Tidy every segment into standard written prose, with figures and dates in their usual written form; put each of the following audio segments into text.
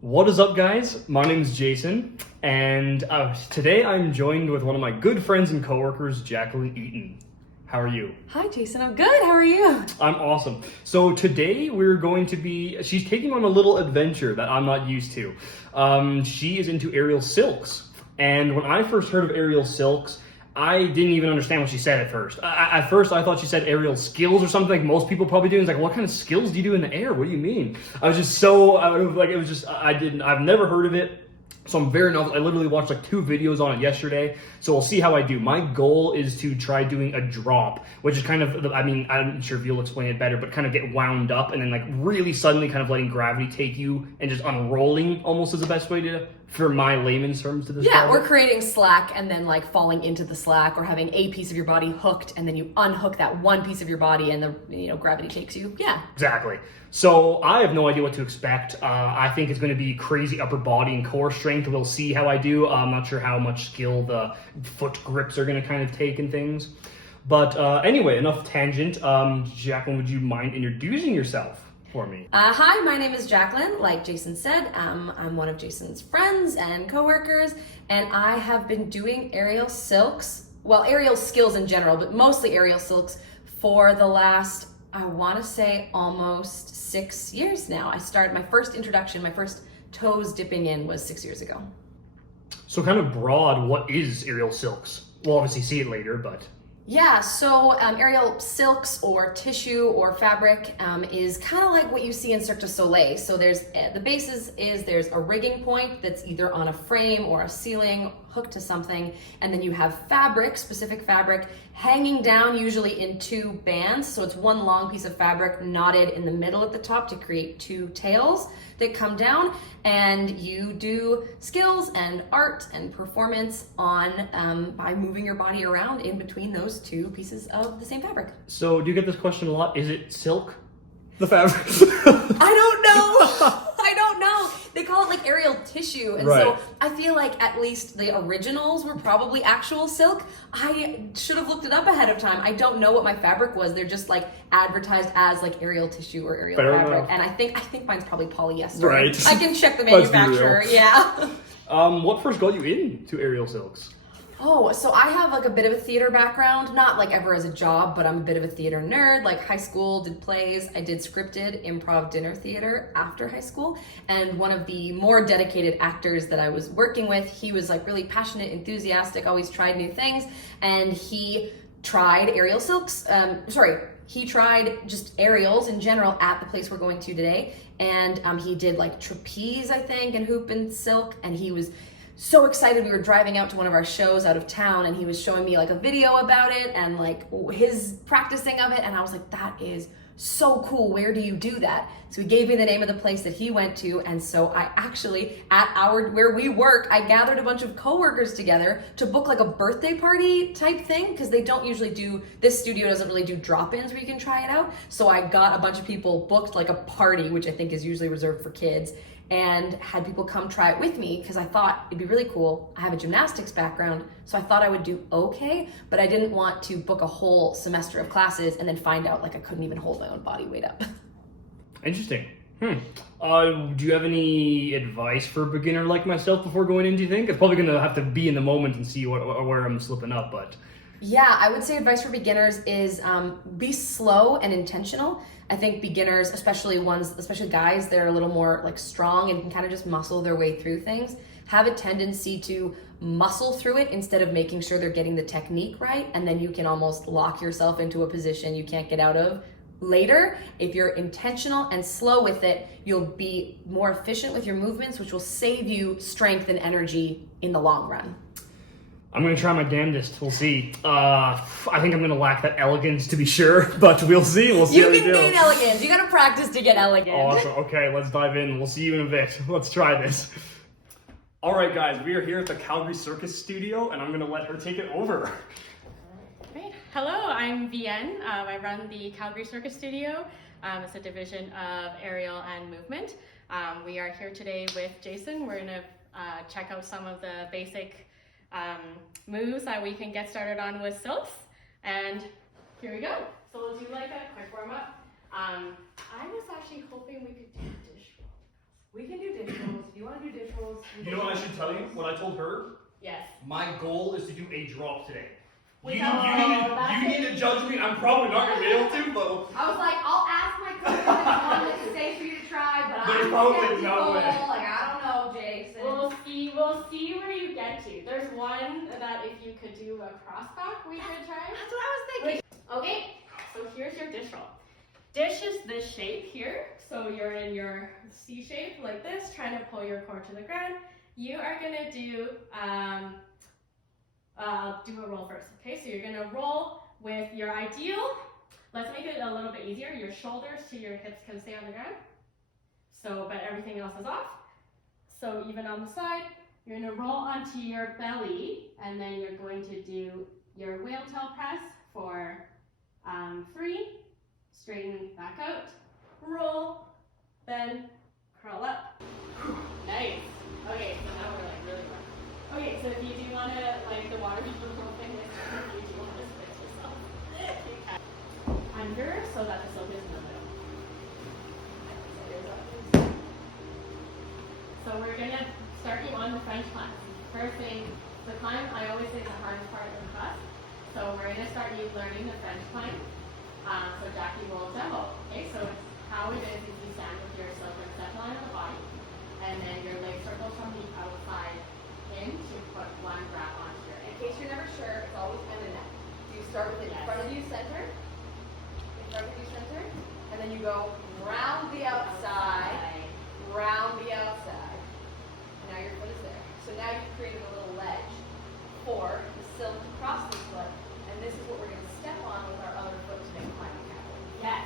What is up, guys? My name is Jason, and today I'm joined with one of my good friends and coworkers, Jacqueline Eaton. How are you? Hi, Jason. I'm good. How are you? I'm awesome. So today she's taking on a little adventure that I'm not used to. She is into aerial silks, and when I first heard of aerial silks, I didn't even understand what she said at first. At first, I thought she said aerial skills or something like most people probably do. It's like, what kind of skills do you do in the air? What do you mean? I was just so out of like, it was just, I've never heard of it. So I'm very novice. I literally watched like 2 videos on it yesterday. So we'll see how I do. My goal is to try doing a drop, which is kind of, I'm not sure if you'll explain it better, but kind of get wound up and then like really suddenly kind of letting gravity take you and just unrolling almost is the best way to, for my layman's terms to describe Yeah, it. or creating slack and then like falling into the slack, or having a piece of your body hooked and then you unhook that one piece of your body and the gravity takes you. Yeah. Exactly. So I have no idea what to expect. I think it's going to be crazy upper body and core strength. We'll see how I do. I'm not sure how much skill the foot grips are going to kind of take and things. But anyway, enough tangent. Jacqueline, would you mind introducing yourself for me? Hi, my name is Jacqueline. Like Jason said, I'm one of Jason's friends and coworkers, and I have been doing aerial silks, well, aerial skills in general, but mostly aerial silks for the last, I want to say, almost 6 years now. I started my first introduction, my first toes dipping in was 6 years ago. So kind of broad, what is aerial silks? We'll obviously see it later, but... Yeah, so aerial silks or tissue or fabric is kind of like what you see in Cirque du Soleil. So there's the basis is there's a rigging point that's either on a frame or a ceiling hooked to something, and then you have fabric, specific fabric, hanging down usually in 2 bands. So it's one long piece of fabric knotted in the middle at the top to create 2 tails that come down, and you do skills and art and performance on by moving your body around in between those 2 pieces of the same fabric. So do you get this question a lot? Is it silk? The fabric? I don't know. I don't know. They call it like aerial tissue. And Right. so I feel like at least the originals were probably actual silk. I should have looked it up ahead of time. I don't know what my fabric was. They're just like advertised as like aerial tissue or aerial Fair fabric. enough. And I think mine's probably polyester. Right. I can check the Let's be manufacturer. real. Yeah. What first got you into aerial silks? Oh, so I have like a bit of a theater background, not like ever as a job, but I'm a bit of a theater nerd. Like high school, did plays. I did scripted improv dinner theater after high school. And one of the more dedicated actors that I was working with, he was like really passionate, enthusiastic, always tried new things. And he tried aerial silks. He tried just aerials in general at the place we're going to today. And he did like trapeze, I think, and hoop and silk. And he was so excited. We were driving out to one of our shows out of town, and he was showing me like a video about it and like his practicing of it, and I was like, that is so cool. Where do you do that? So he gave me the name of the place that he went to, and so I actually, at where we work, I gathered a bunch of coworkers together to book like a birthday party type thing, because they don't usually do, this studio doesn't really do drop-ins where you can try it out. So I got a bunch of people booked like a party, which I think is usually reserved for kids, and had people come try it with me because I thought it'd be really cool. I have a gymnastics background, so I thought I would do okay, but I didn't want to book a whole semester of classes and then find out like I couldn't even hold my own body weight up. Interesting. Do you have any advice for a beginner like myself before going in, do you think? It's probably going to have to be in the moment and see where I'm slipping up, but... Yeah, I would say advice for beginners is be slow and intentional. I think beginners, especially guys that are a little more like strong and can kind of just muscle their way through things, have a tendency to muscle through it instead of making sure they're getting the technique right, and then you can almost lock yourself into a position you can't get out of later. If you're intentional and slow with it, you'll be more efficient with your movements, which will save you strength and energy in the long run. I'm going to try my damnedest. We'll see. I think I'm going to lack that elegance to be sure, but we'll see. We'll see how we do. You can gain elegance. You got to practice to get elegant. Awesome. Okay, let's dive in. We'll see you in a bit. Let's try this. All right, guys. We are here at the Calgary Circus studio, and I'm going to let her take it over. Great. Hello, I'm Vienne. I run the Calgary Circus studio. It's a division of aerial and movement. We are here today with Jason. We're going to check out some of the basic moves that we can get started on with silks, and here we go. So we'll do like a quick warm up. I was actually hoping we could do dish rolls. We can do dish rolls. want to do dish rolls? You know what I should tell you? What I told her? Yes. My goal is to do a drop today. You That's need to judge me. I'm probably not going to be able to, but... I was like, I'll ask my coach if it's one that's safe for you to try, but There's I'm probably skeptical. no way. Like, I don't know, Jason. We'll see where you get to. There's one that if you could do a crossback, we could try. That's what I was thinking. Okay, so here's your dish roll. Dish is this shape here. So you're in your C shape like this, trying to pull your core to the ground. You are gonna do, do a roll first. Okay, so you're gonna roll with your ideal. Let's make it a little bit easier. Your shoulders to your hips can stay on the ground. So, but everything else is off. So even on the side, you're gonna roll onto your belly, and then you're going to do your whale tail press for 3, straighten back out, roll, then curl up. Nice. Okay, so now we're like really rough. Okay, so if you do want to, like the water little thing, if you do want to switch yourself, you can. Under, so that the silk is in the middle. So we're gonna start you on the French climb. First thing, the climb, I always say, is the hardest part of the class. So we're gonna start you learning the French climb. So Jackie will demo. Okay, so how it is you stand with your silk and step line on the body, and then your leg circles from the outside in to put one wrap onto your In ankle. case you're never sure, it's always in the neck. You start with it in front of you, center. In front of you, center. And then you go round the outside, round the outside. And now your foot is there. So now you've created a little ledge for the silk to cross this foot. And this is what we're going to step on with our other foot to make climbing happen. Yes.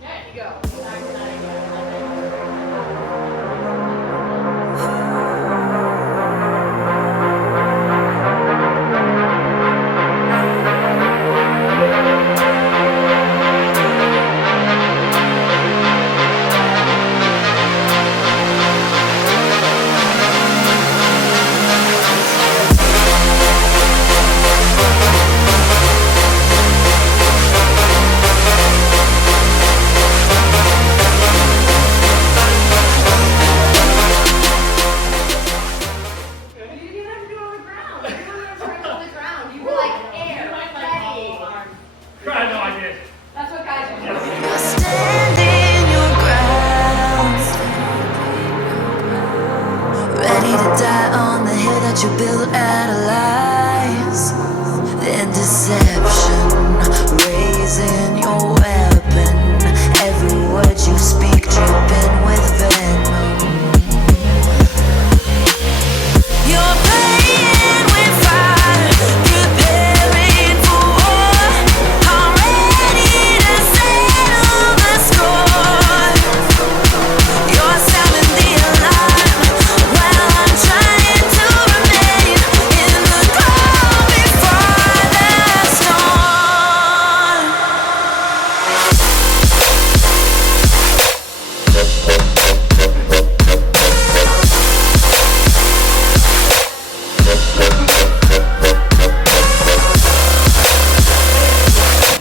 There you go. Back to that again. You didn't have to do it on the ground. You didn't have to try it on the ground. You were like, air, You might like ready. all arms. I know I did. That's what guys are doing. You're standing your ground, ready to die on the hill that you built out of lies. Then deception, raising your weapon. Every word you speak dripping with venom. You're playing with fire, preparing for war. I'm ready to settle the score. You're sounding the alarm while I'm trying to remain in the calm before the storm.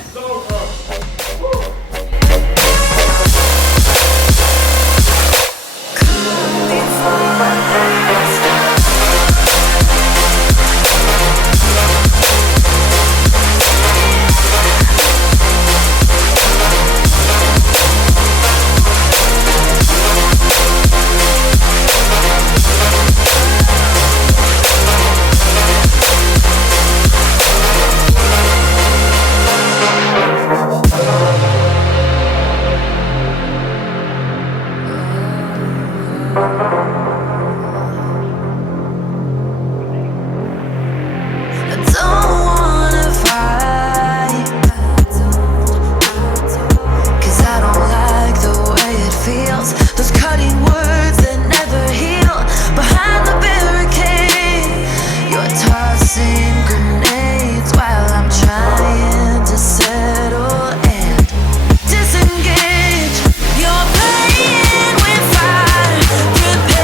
So close. I don't wanna fight, 'cause I don't like the way it feels. Those cutting words that never heal. Behind the barricade, you're tossing grenades while I'm trying to settle and disengage. You're playing with fire, prepare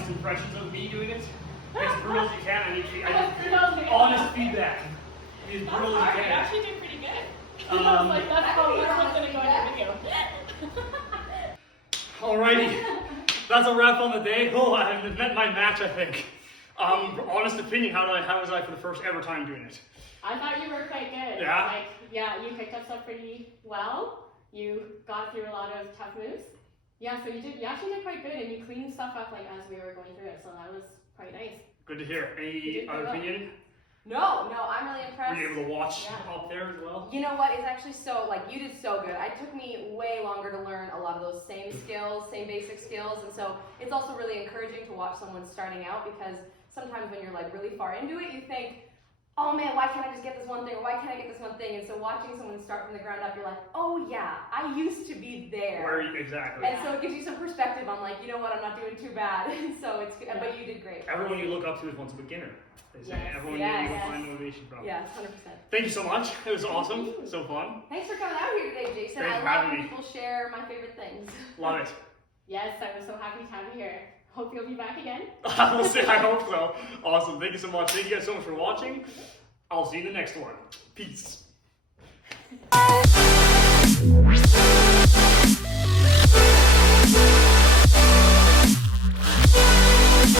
honest impressions of me doing it. Be as brutal as you can. I need Brutal. honest feedback. Be as That's brutal as hard. you You can. actually did pretty good. I was like, that's probably what's going to go in your video. Alrighty, that's a wrap on the day. Oh, I have met my match, I think. Honest opinion, how was I for the first ever time doing it? I thought you were quite good. Yeah? Like, yeah, you picked up stuff pretty well. You got through a lot of tough moves. Yeah, so you actually did quite good, and you cleaned stuff up like as we were going through it, so that was quite nice. Good to hear. You Any did other well. opinion? No, I'm really Were impressed. you able to watch Yeah. up there as well? You know what? It's actually so, like, you did so good. It took me way longer to learn a lot of those same skills, same basic skills, and so it's also really encouraging to watch someone starting out, because sometimes when you're like really far into it, you think, oh man, why can't I just get this one thing, or why can't I get this one thing? And so watching someone start from the ground up, you're like, oh yeah, I used to be there. Exactly. And so it gives you some perspective on, like, you know what, I'm not doing too bad. So it's good, but you did great. Everyone you look up to is once a beginner. They say. Yes. Everyone Yes. you find motivation from. Yes, 100%. Thank you so much. It was awesome. So fun. Thanks for coming out here today, Jason. Thanks I for love having when me. people share my favorite things. Love it. Yes, I was so happy to have you here. Hope you'll be back again. We'll see. I hope so. Awesome. Thank you so much. Thank you guys so much for watching. I'll see you in the next one. Peace.